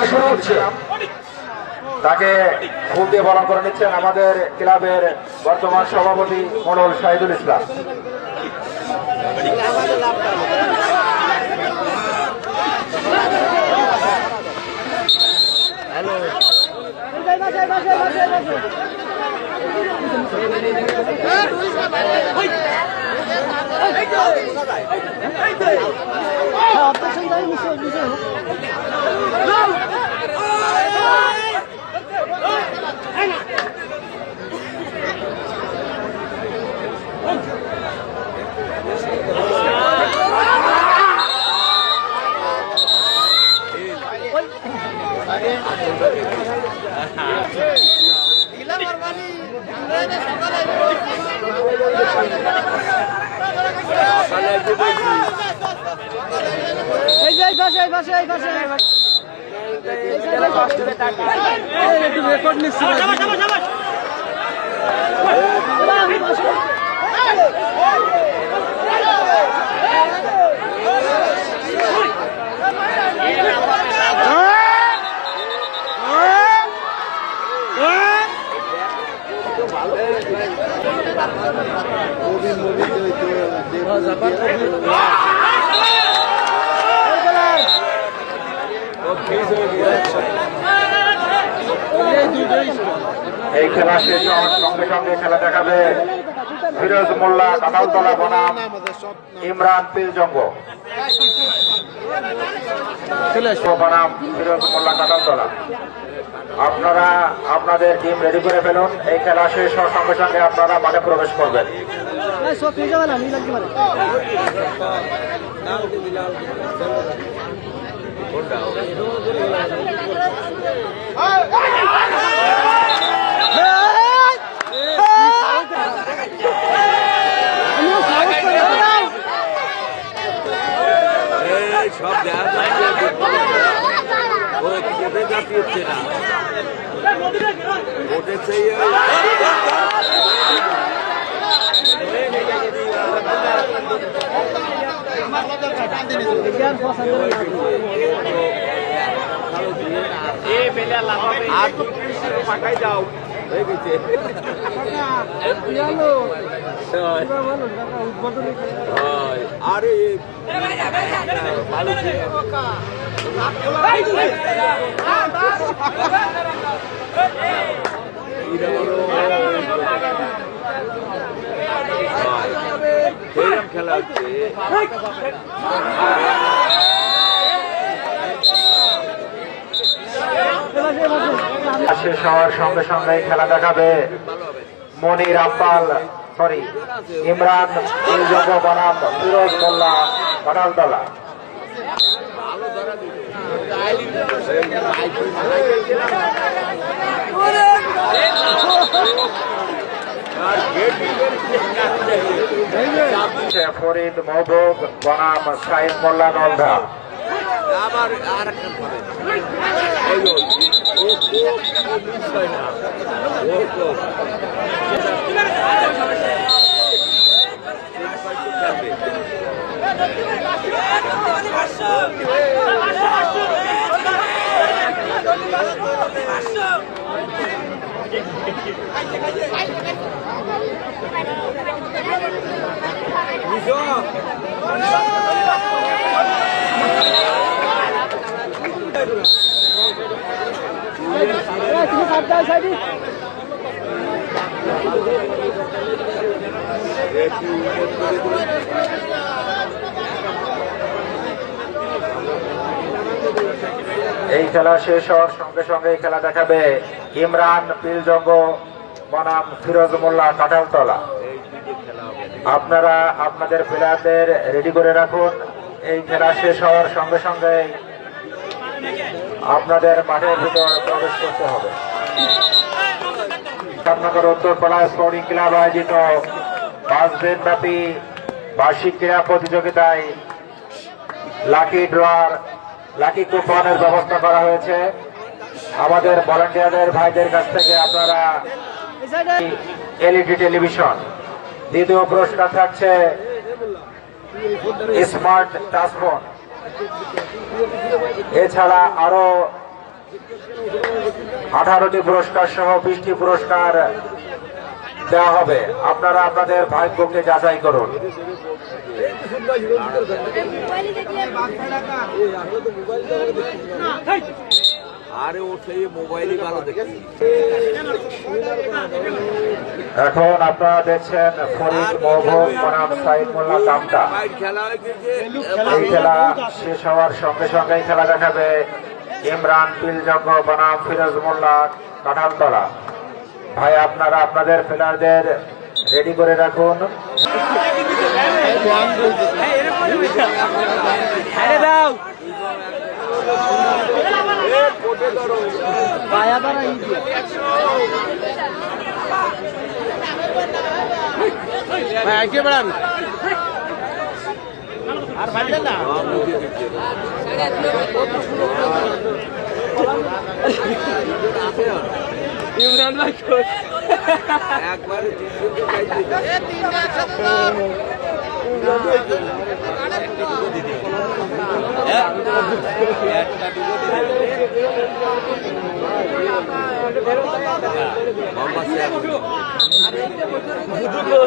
খেলা শুরু হচ্ছে। তাকে ফুল দিয়ে বরণ করে নিচ্ছেন আমাদের ক্লাবের বর্তমান সভাপতি মোড়ল শাহিদুল ইসলাম। এই খেলা শেষ হওয়ার সঙ্গে সঙ্গে খেলা দেখাবে ফিরোজ মোল্লা কাঁঠালতলা বনাম ইমরান পিলজঙ্গ বনাম ফিরোজ মোল্লা কাঁঠালতলা। আপনারা আপনাদের টিম রেডি করে ফেলুন। এই খেলা শেষ হওয়ার সঙ্গে সঙ্গে আপনারা মাঠে প্রবেশ করবেন। সব দেখা হচ্ছে না পাঠাই যাও হয়ে গেছে। আরে ভালো খেলা হচ্ছে। শেষ হওয়ার সঙ্গে সঙ্গে খেলা দেখাবে মনির আব্বাল ইমরান পিলজঙ্গ বনাম ফিরোজ মোল্লা কাঁঠালতলা। ফরিদ মহবুব বনাম সাইদ মোল্লা নলদা। আবার আর একটা এই খেলা শেষ হওয়ার সঙ্গে সঙ্গে খেলা দেখাবে ইমরান পিলজঙ্গ বনাম ফিরোজ মোল্লা কাঁঠালতলা। আপনারা আপনাদের প্লেয়ারদের রেডি করে রাখুন। এই খেলা শেষ হওয়ার সঙ্গে সঙ্গে আপনাদের মাঠের ভিতর প্রবেশ করতে হবে। রামনগর উত্তরপাড়া স্পোর্টিং ক্লাব আয়োজিত 5 দিনব্যাপী বার্ষিক ক্রীড়া প্রতিযোগিতায় লাকি কুপনের ব্যবস্থা করা হয়েছে। আমাদের ভলান্টিয়ারদের ভাইদের কাছ থেকে আপনারা এলইডি টেলিভিশন, দ্বিতীয় পুরস্কার থাকছে স্মার্ট টাচফোন, এছাড়া আরো 18টি পুরস্কার সহ 20টি পুরস্কার দেওয়া হবে। আপনারা আপনাদের ভাগ্যকে যাচাই করুন। আরে ও সেই মোবাইলই ভালো দেখছি। এখন আপনারা দেখছেন ফরিদ মহবুব বনাম সাইদ মোল্লা কামটা। বাইর খেলা হয়েছে এই খেলা শেষ হওয়ার সঙ্গে সঙ্গেই খেলা দেখাবে ইমরান পিলজঙ্গ বনাম ফিরোজ মোল্লা কাঁঠালতলা। ভাই আপনারা আপনাদের প্লেয়ারদের রেডি করে রাখুন। ইমরান ভাই একবারে দুটো